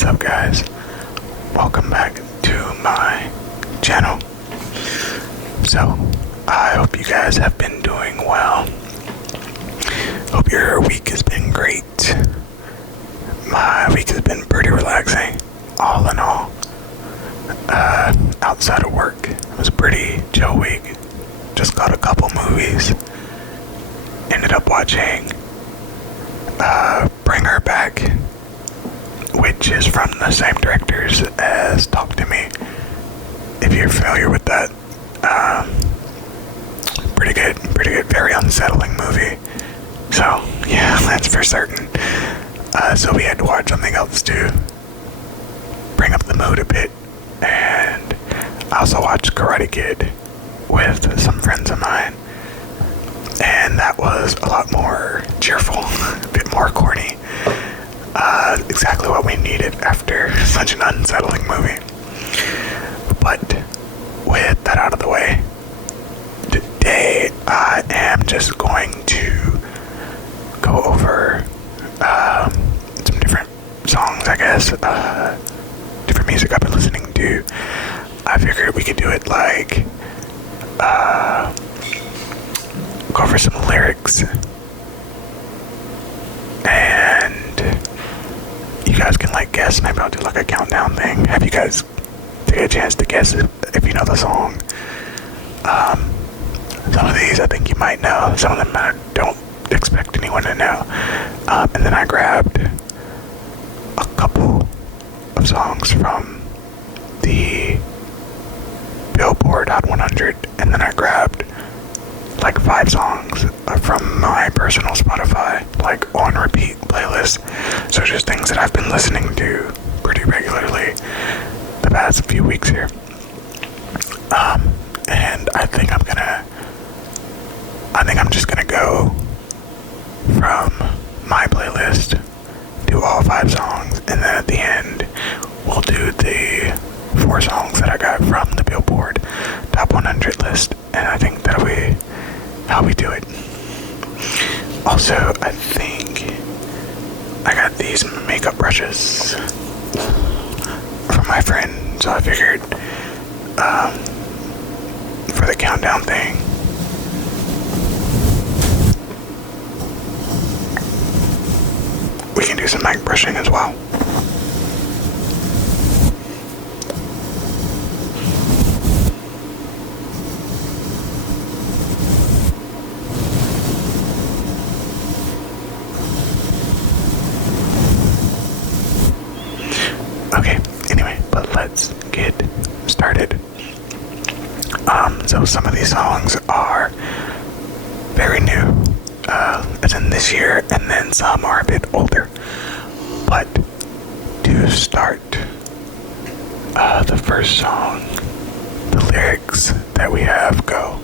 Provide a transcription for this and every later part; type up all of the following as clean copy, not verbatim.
What's up, guys? Welcome back to my channel. So, I hope you guys have been doing well. Hope your week has been great. My week has been pretty relaxing, all in all. Outside of work, it was a pretty chill week. Just got a couple movies. Ended up watching Bring Her Back, which is from the same directors as Talk to Me, if you're familiar with that. Pretty good, very unsettling movie. So, yeah, that's for certain. So we had to watch something else to bring up the mood a bit. And I also watched Karate Kid with some friends of mine. And that was a lot more cheerful, a bit more corny. Exactly what we needed after such an unsettling movie. But with that out of the way, today I am just going to go over some different songs, I guess, different music I've been listening to. I figured we could do it like, go over some lyrics, and you guys can like guess. Maybe I'll do like a countdown thing. Have you guys take a chance to guess if you know the song. Some of these I think you might know. Some of them I don't expect anyone to know. And then I grabbed a couple of songs from the Billboard Hot 100, and then I grabbed like 5 songs from my personal Spotify, like on repeat playlist. So just things that I've been listening to pretty regularly the past few weeks here. And I think I'm just gonna go from my playlist, do all 5 songs, and then at the end we'll do the 4 songs that I got from the Billboard Top 100 list. And I think that'll be how we do it. Also, I think I got these makeup brushes from my friend, so I figured for the countdown thing, we can do some mic brushing as well. Okay, anyway, but let's get started. So some of these songs are very new, as in this year, and then some are a bit older. But to start, the first song, the lyrics that we have go: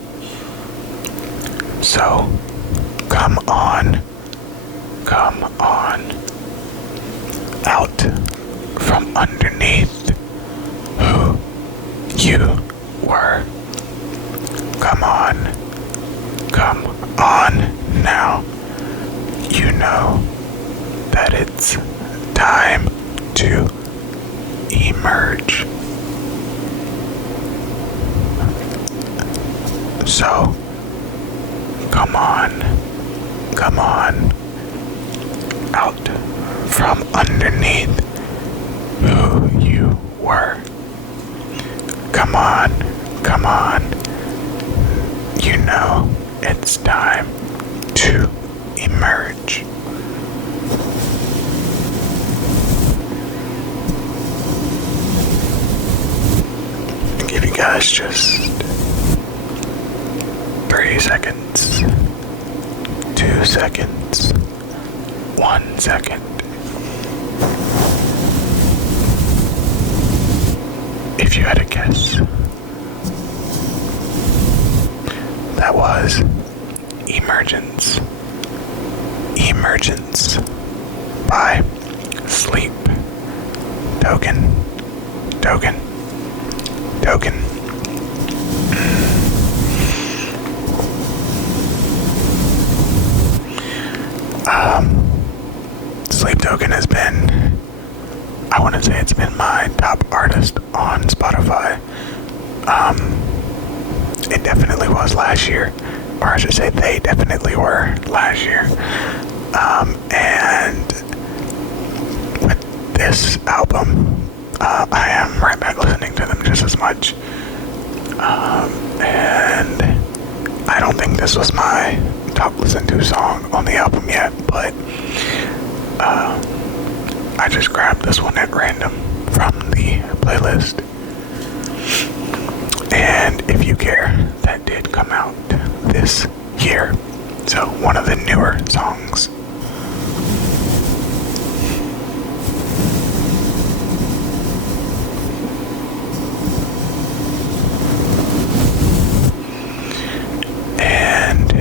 so, come on, out from underneath who you were. Come on now. You know that it's time to emerge. So, come on, out from underneath who you were. Come on, you know it's time to emerge. I'll give you guys just 3 seconds, 2 seconds, 1 second. If you had a guess, that was Emergence by Sleep Token. Sleep Token has been I want to say it's been my top artist on Spotify. It definitely was last year, or I should say they definitely were last year. And with this album, I am right back listening to them just as much. And I don't think this was my top listened to song on the album yet, but I just grabbed this one at random from the playlist. And If You Care, that did come out this year. So one of the newer songs. And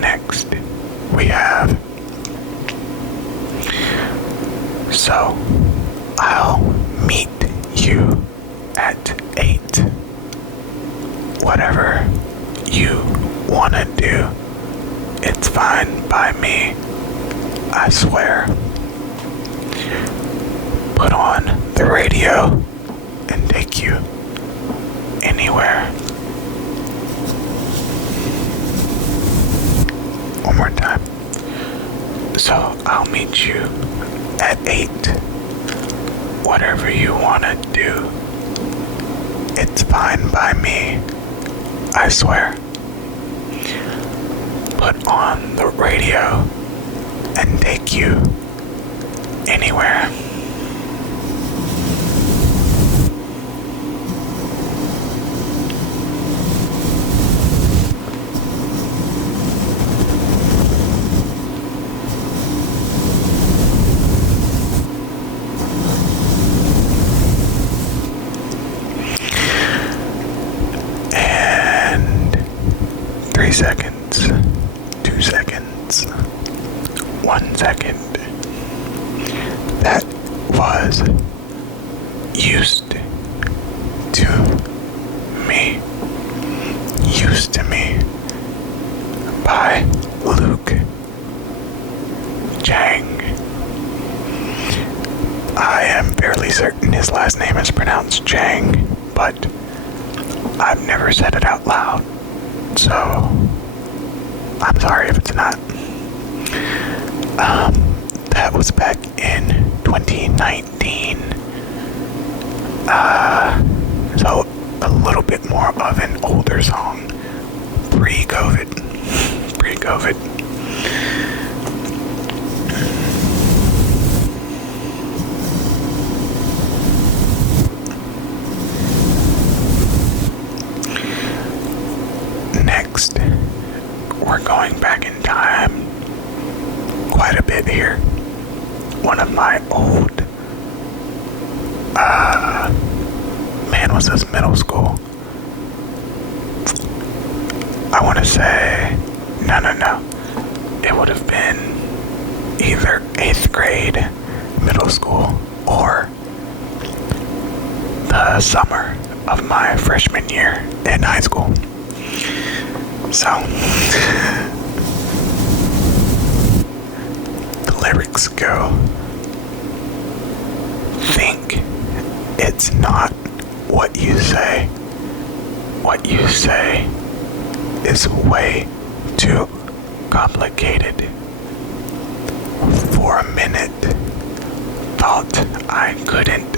next we have So I'll Meet You at 8. Whatever you wanna do, it's fine by me, I swear. Put on the radio and take you anywhere. One more time. So I'll meet you at 8. Whatever you wanna do, it's fine by me, I swear. Put on the radio and take you anywhere. And 3 seconds, 2 seconds, 1 second. That was Used to Me. Used to Me by Luke Chang. I am fairly certain his last name is pronounced Chang, but I've never said it out loud, so I'm sorry if it's not. That was back in 2019. So a little bit more of an older song, pre-COVID. Next, we're going back in time quite a bit here. One of my old, was this middle school? I want to say, no. It would have been either 8th grade, middle school, or the summer of my freshman year in high school. So, the lyrics go, think it's not what you say. What you say is way too complicated. For a minute, thought I couldn't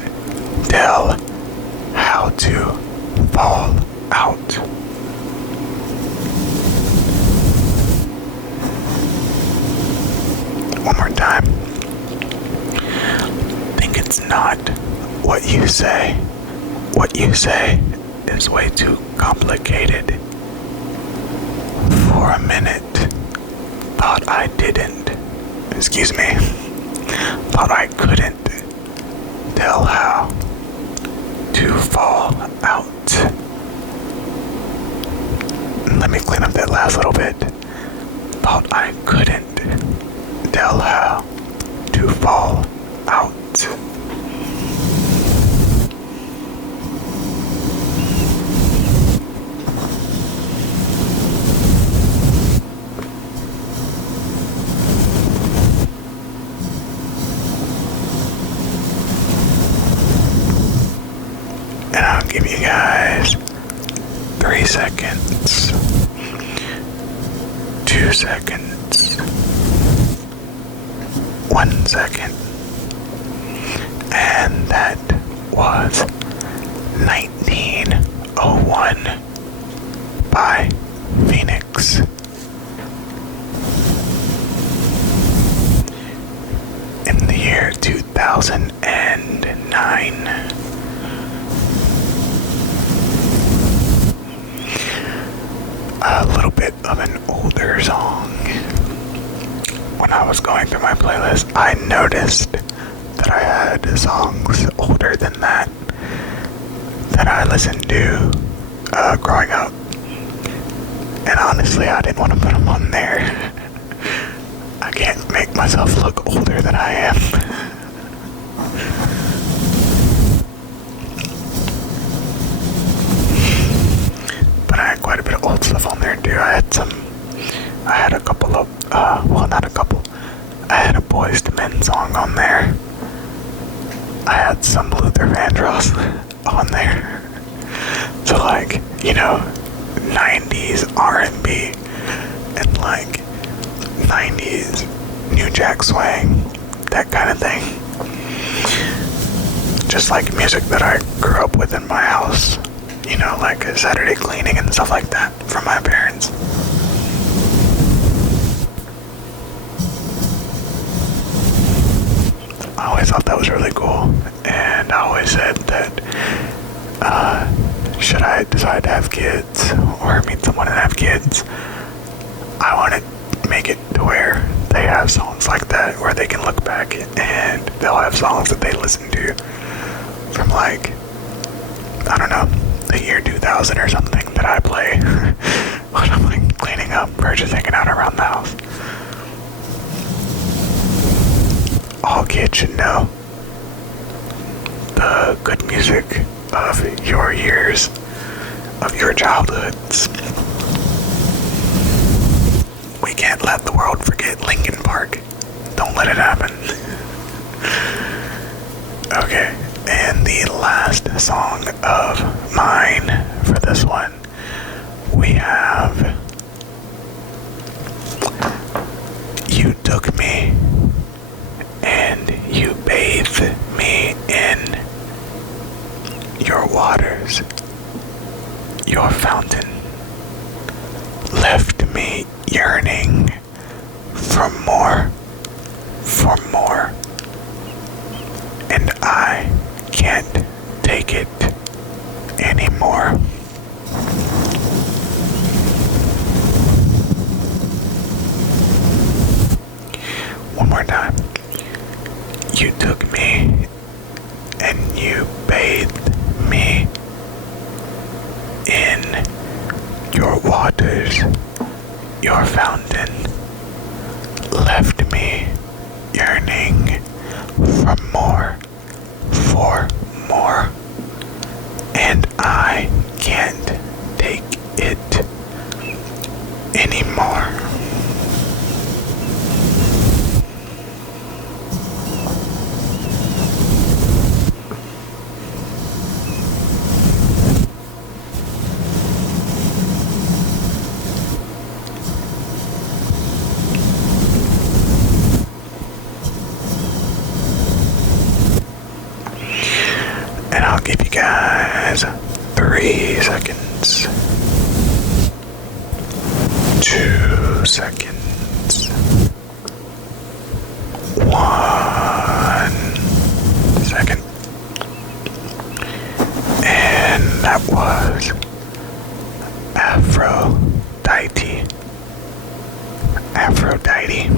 tell how to fall out. One more time. Think it's not what you say. What you say is way too complicated. For a minute, thought I thought I couldn't tell how to fall out. Let me clean up that last little bit. Thought I couldn't tell how to fall out. give you guys 3 seconds, 2 seconds, 1 second, and that was 1901 by Phoenix. In the year 2009. A little bit of an older song. When I was going through my playlist, I noticed that I had songs older than that I listened to growing up. And honestly, I didn't want to put them on there. I can't make myself look older than I am. But I had quite a bit of old stuff on there too. I had a couple of, well, not a couple. I had a Boyz II Men song on there. I had some Luther Vandross on there. So like, 90s R&B and like 90s New Jack Swing, that kind of thing. Just like music that I grew up with in my house, like Saturday cleaning and stuff like that from my parents. I always thought that was really cool, and I always said that should I decide to have kids or meet someone and have kids, I want to make it to where they have songs like that, where they can look back and they'll have songs that they listen to from like, I don't know, the year 2000 or something that I play when I'm like cleaning up or just hanging out around the house. All kids should know the good music of your years, of your childhoods. We can't let the world forget Linkin Park. Don't let it happen. Okay, and the last song of mine for this one, we have You Took Me and You Bathed Me in Your Waters. Your fountain left me yearning for more, and I can't take it anymore. One more time. You took me and you bathed me in your waters. Your fountain left me yearning for more, and I can't take it anymore. And I'll give you guys 3 seconds, 2 seconds, 1 second, and that was Aphrodite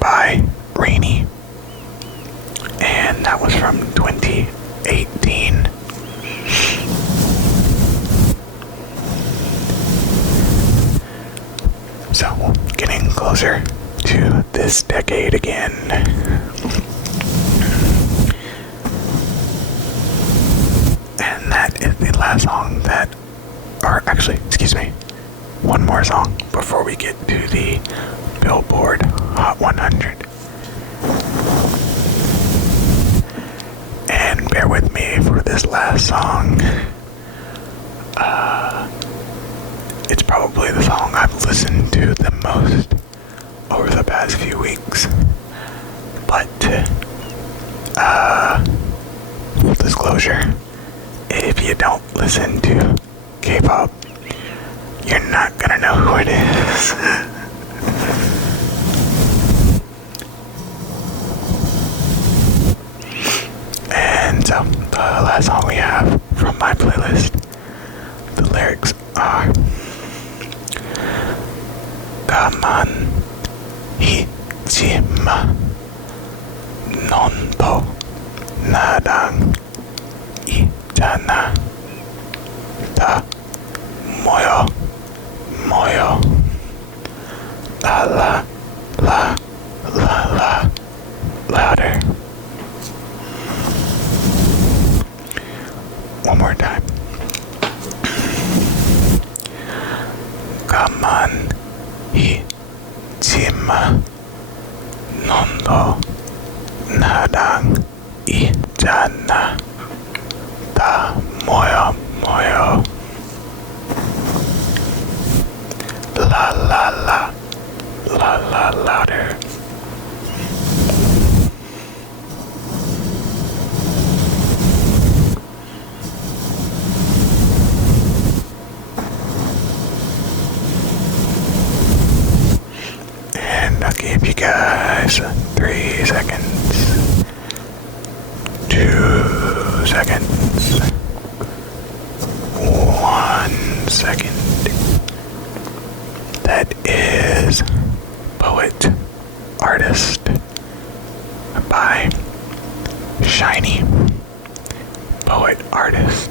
by Rainy, and that was from 2018. So, getting closer to this decade again. And that is the last song one more song before we get to the Billboard Hot 100. And bear with me for this last song. probably the song I've listened to the most over the past few weeks. But, full disclosure, if you don't listen to K-pop, you're not gonna know who it is. And so, the last song we have from my playlist, the lyrics are 가만 있지마 넌도 나랑 있잖아 다 모여 라라 라 louder. One more time. 가만 있지마 넌도 나랑 있잖아 다 모여 la louder. And I'll give you guys 3 seconds, 2 seconds, 1 second. That is Poet Artist by SHINee. Poet Artist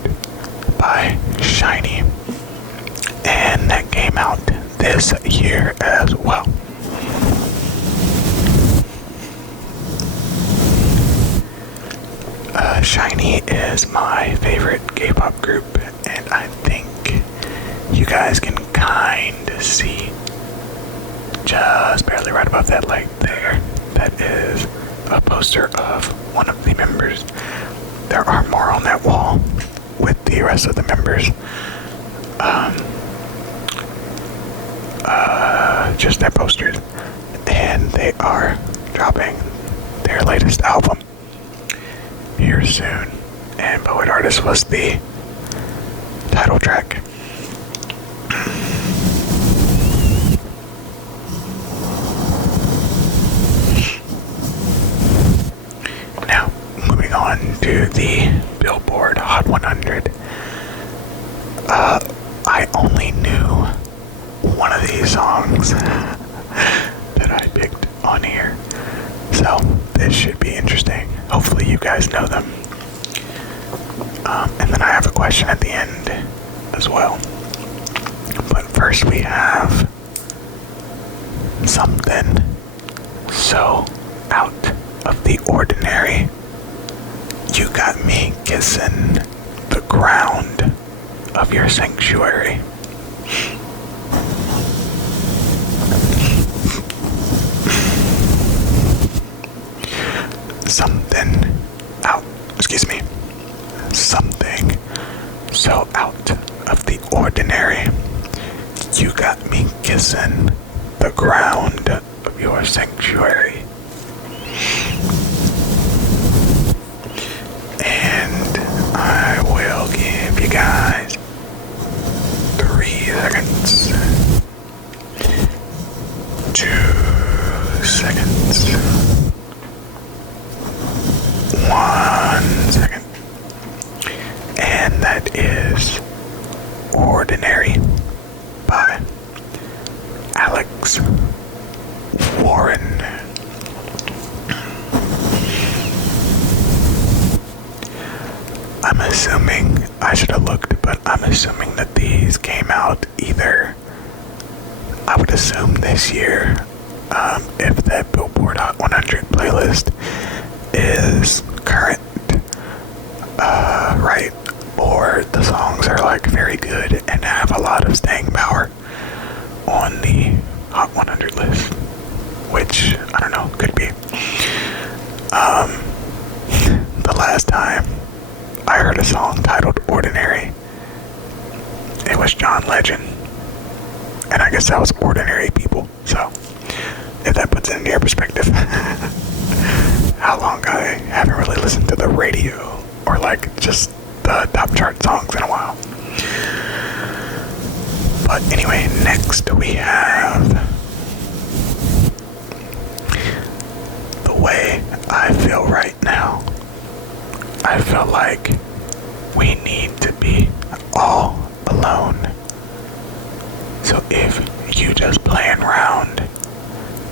by SHINee. And that came out this year as well. SHINee is my favorite K-pop group, and I think you guys can kind of see just barely right above that light there. That is a poster of one of the members. There are more on that wall with the rest of the members. Just their posters. And they are dropping their latest album here soon. And Poet Artist was the title track. Now, moving on to the Billboard Hot 100. I only knew one of these songs that I picked on here. So, this should be interesting. Hopefully you guys know them. And then I have a question at the end as well. But first we have Something So Out of the Ordinary. You got me kissing the ground of your sanctuary. Something so out of the ordinary. You got me kissing the ground of your sanctuary. And I will give you guys 3 seconds. 2 seconds. 1 second. And that is Ordinary by Alex Warren. I'm assuming, I should have looked, but I'm assuming that these came out either, I would assume this year, if that Billboard Hot 100 playlist is current, right, or the songs are like very good and have a lot of staying power on the Hot 100 list, which, I don't know, could be. The last time I heard a song titled Ordinary, it was John Legend, And I guess that was ordinary people. So, if that puts it into your perspective, how long I haven't really listened to the radio or like just the top chart songs in a while. But anyway, next we have The Way I Feel Right Now. I feel like we need to be all alone. So if you just playing around,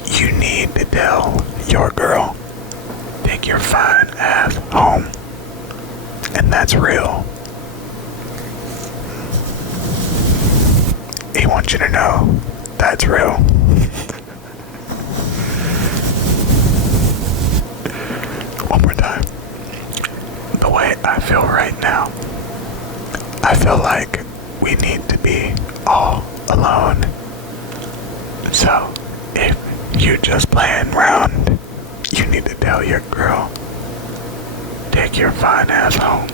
you need to tell your girl, take your fine ass home. And that's real. He wants you to know that's real. One more time. The way I feel right now. I feel like we need to be all alone. So, if you just playing around, you need to tell your girl, take your fine ass home.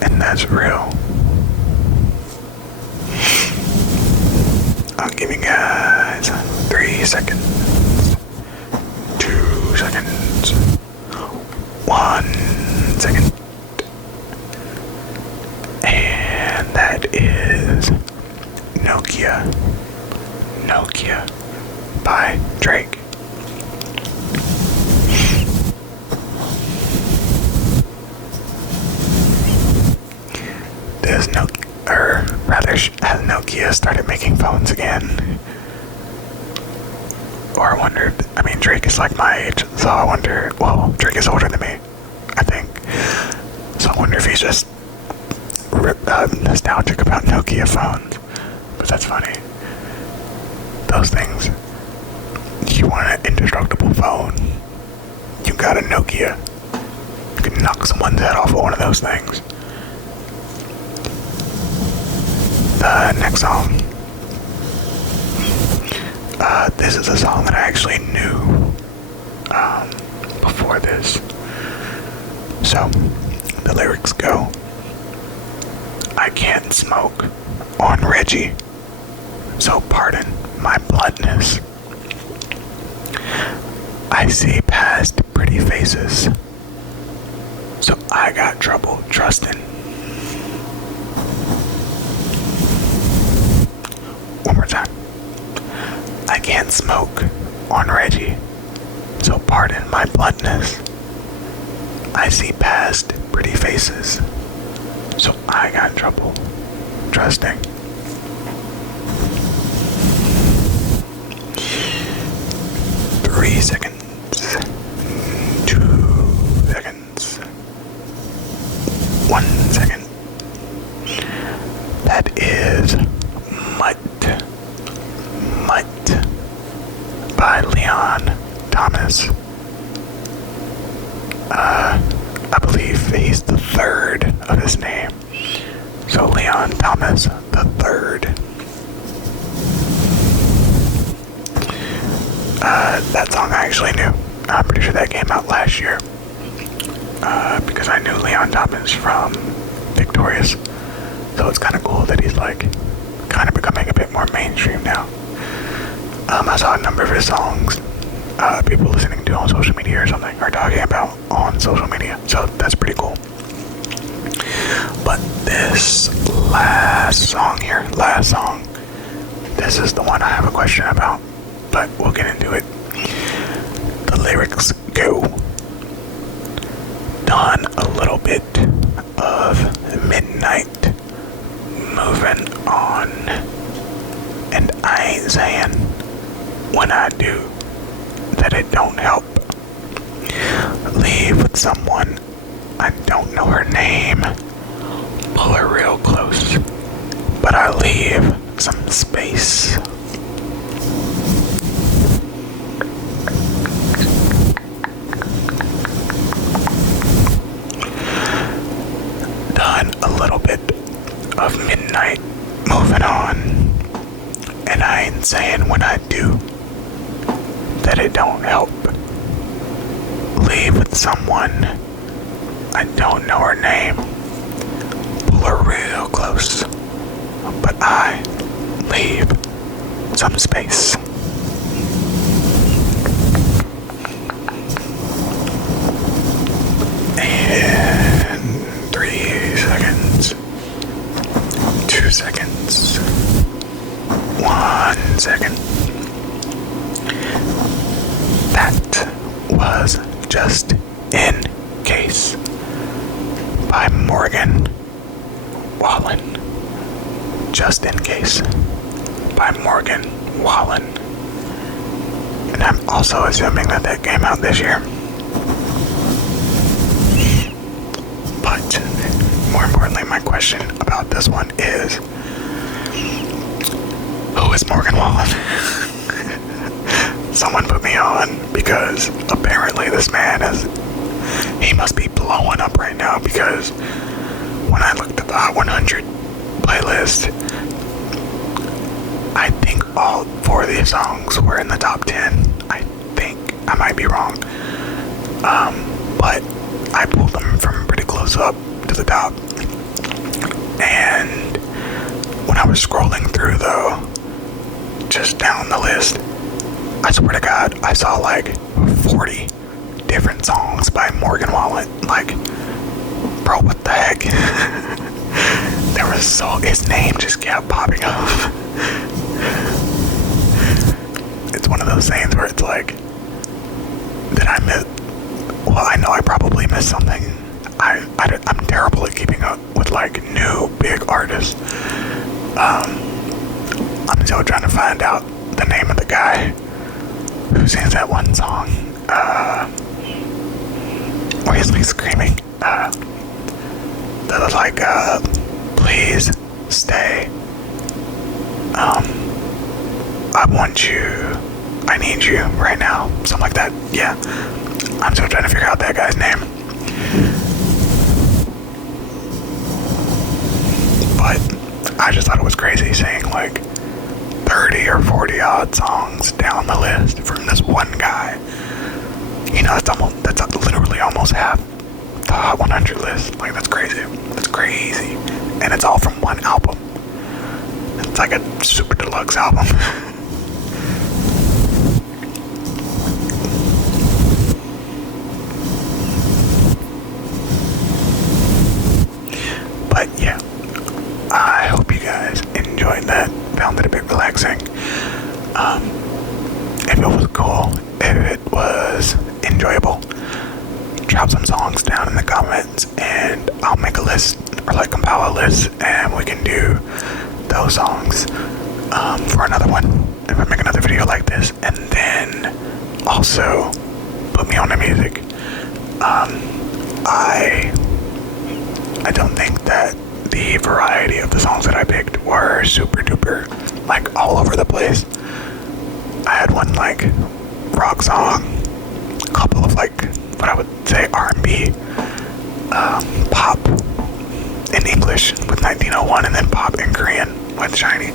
And that's real. I'll give you guys 3 seconds, 2 seconds, 1 second. And that is Nokia by Drake. Has Nokia started making phones again? Or I wonder, Drake is like my age, so I wonder, well, Drake is older than me, I think. So I wonder if he's just nostalgic about Nokia phones. But that's funny. Those things, you want an indestructible phone, you got a Nokia. You can knock someone's head off of one of those things. The next song. This is a song that I actually knew before this. So, the lyrics go, I can't smoke on Reggie, so pardon my bluntness. I see past pretty faces, so I got trouble trusting. One more time. I can't smoke on Reggie, so pardon my bluntness. I see past pretty faces, so I got trouble trusting. Three seconds, 2 seconds, 1 second. That is Mutt by Leon Thomas. I believe he's the third of his name. So Leon Thomas the third. That song I actually knew. I'm pretty sure that came out last year. Because I knew Leon Thomas from Victorious. So it's kind of cool that he's like kind of becoming a bit more mainstream now. I saw a number of his songs people listening to on social media or something, or talking about on social media, so that's pretty cool. But this last song, this is the one I have a question about, but we'll get into it. The lyrics go, done a little bit of midnight, moving on, and I ain't saying when I do that it don't help. Leave with someone, I don't know her name, pull her real close, but I leave some space. Done a little bit of midnight, moving on, and I ain't saying when I do that it don't help. Leave with someone, I don't know her name, pull her real close, but I leave some space. And 3 seconds. 2 seconds. 1 second. That was Just In Case by Morgan Wallen. Just In Case by Morgan Wallen. And I'm also assuming that came out this year. But more importantly, my question about this one is, who is Morgan Wallen? Someone put me on, because apparently this man he must be blowing up right now, because when I looked at the Hot 100 playlist, I think all 4 of these songs were in the top 10. I think. I might be wrong. But I pulled them from pretty close up to the top. And when I was scrolling through, though, just down the list, I swear to God, I saw like 40 different songs by Morgan Wallen. Like, bro, what the heck? His name just kept popping up. It's one of those things where it's like, did I miss? Well, I know I probably missed something. I'm terrible at keeping up with like new big artists. I'm still trying to find out the name of the guy who sings that one song. Where he's like screaming. That was like, please stay. I want you. I need you right now. Something like that. Yeah. I'm still trying to figure out that guy's name. But I just thought it was crazy seeing like 30 or 40 odd songs down the list from this one guy. You know, that's literally almost half the Hot 100 list. Like, that's crazy. That's crazy. And it's all from one album. It's like a super deluxe album. But yeah, I hope you guys enjoyed that. Found it a bit relaxing. If it was cool, if it was enjoyable, drop some songs down in the comments and I'll make a list, or like compile a list, and we can do those songs for another one if I make another video like this. And then also put me on the music. I don't think that the variety of the songs that I picked were super duper like all over the place. I had one like rock song, a couple of like what I would say R&B, pop in English with 1901, and then pop in Korean with Shiny.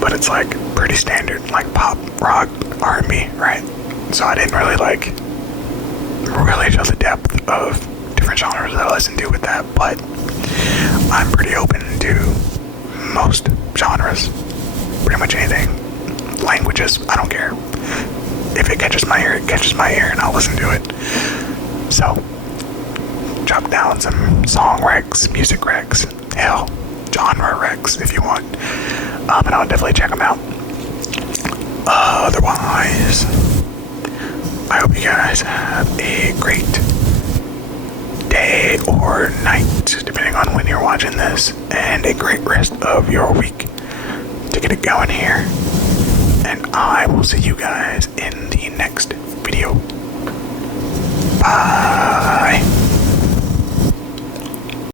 But it's like pretty standard, like pop, rock, R&B, right? So I didn't really show the depth of different genres that I listen to with that, but I'm pretty open to most genres, pretty much anything. Languages, I don't care. If it catches my ear, it catches my ear, and I'll listen to it. So, drop down some song recs, music recs, hell, genre recs if you want. And I'll definitely check them out. Otherwise, I hope you guys have a great day or night, depending on when you're watching this, and a great rest of your week to get it going here. And I will see you guys in the next video. Bye.